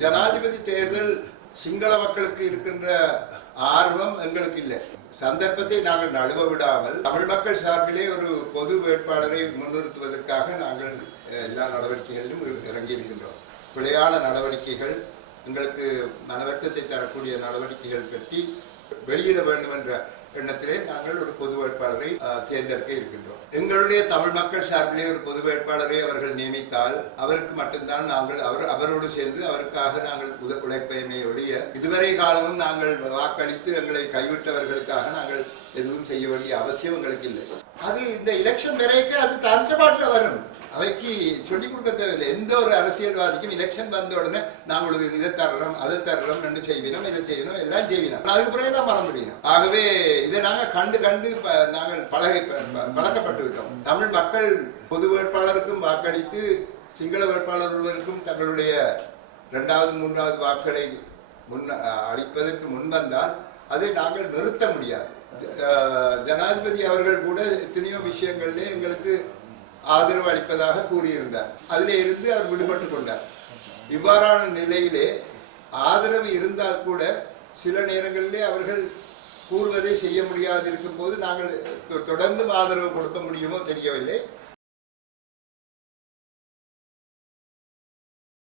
ஜனாதிபதி தேர்தல் சிங்கள மக்களுக்கு இருக்கின்ற ஆர்வம் எங்களுக்கு இல்லை. சந்தர்ப்பத்தை நாங்கள் நழுவ விடாமல் தமிழ் மக்கள் சார்பிலே ஒரு பொது வேட்பாளரை முன்னிறுத்துவதற்காக நாங்கள் எல்லா நடவடிக்கைகளிலும் இறங்கி இருக்கின்றோம் பிழையான நடவடிக்கைகள் எங்களுக்கு மனவர்த்தத்தை தரக்கூடிய நடவடிக்கைகள் பற்றி வெளியிட வேண்டும் என்ற எண்ணத்திலே நாங்கள் ஒரு பொது வேட்பாளரை தேர்ந்தெடுக்க இருக்கின்றோம். எங்களுடைய தமிழ் மக்கள் சார்பிலே ஒரு பொது வேட்பாளரை அவர்கள் நியமித்தால் அவருக்கு மட்டும்தான் நாங்கள் அவர் அவரோடு சேர்ந்து அவருக்காக நாங்கள் உத உழைப்பையுமே ஒழிய இதுவரை காலமும் நாங்கள் வாக்களித்து எங்களை கைவிட்டவர்களுக்காக நாங்கள் எதுவும் செய்ய வேண்டிய அவசியம் எங்களுக்கு இல்லை. அது இந்த எலெக்ஷன் வரைக்கும் அது அவைக்கு சொல்லிக் கொடுக்க தேவையில்லை. எந்த ஒரு அரசியல்வாதிக்கும் எலெக்ஷன் வந்த உடனே நாம் உங்களுக்கு இதை தர்றோம் அதை தர்றோம் என்று செய்வினோம் இதை செய்யணும் எல்லாம் செய்வினோம். அதுக்கு பிறகு தான் மறந்து முடியணும் ஆகவே இதை நாங்கள் கண்டு கண்டு ப- நாங்கள் பழகி பழக்கப்பட்டு விட்டோம். தமிழ் மக்கள் பொது வேட்பாளருக்கும் வாக்களித்து சிங்கள வேட்பாளர் ஒருவருக்கும் தங்களுடைய ரெண்டாவது மூன்றாவது வாக்களை முன் அளிப்பதற்கு முன்வந்தால் அதை நாங்கள் நிறுத்த முடியாது. ஜனாதிபதி அவர்கள் கூட எத்தனையோ விஷயங்கள்லேயே எங்களுக்கு ஆதரவு அளிப்பதாக கூறியிருந்தார். அதிலே இருந்து அவர் விடுபட்டு கொண்டார். இவ்வாறான நிலையிலே ஆதரவு இருந்தால் கூட சில நேரங்களிலே அவர்கள் கூறுவதை செய்ய முடியாது இருக்கும் போது நாங்கள் தொ- தொடர்ந்து ஆதரவு கொடுக்க முடியுமோ தெரியவில்லை.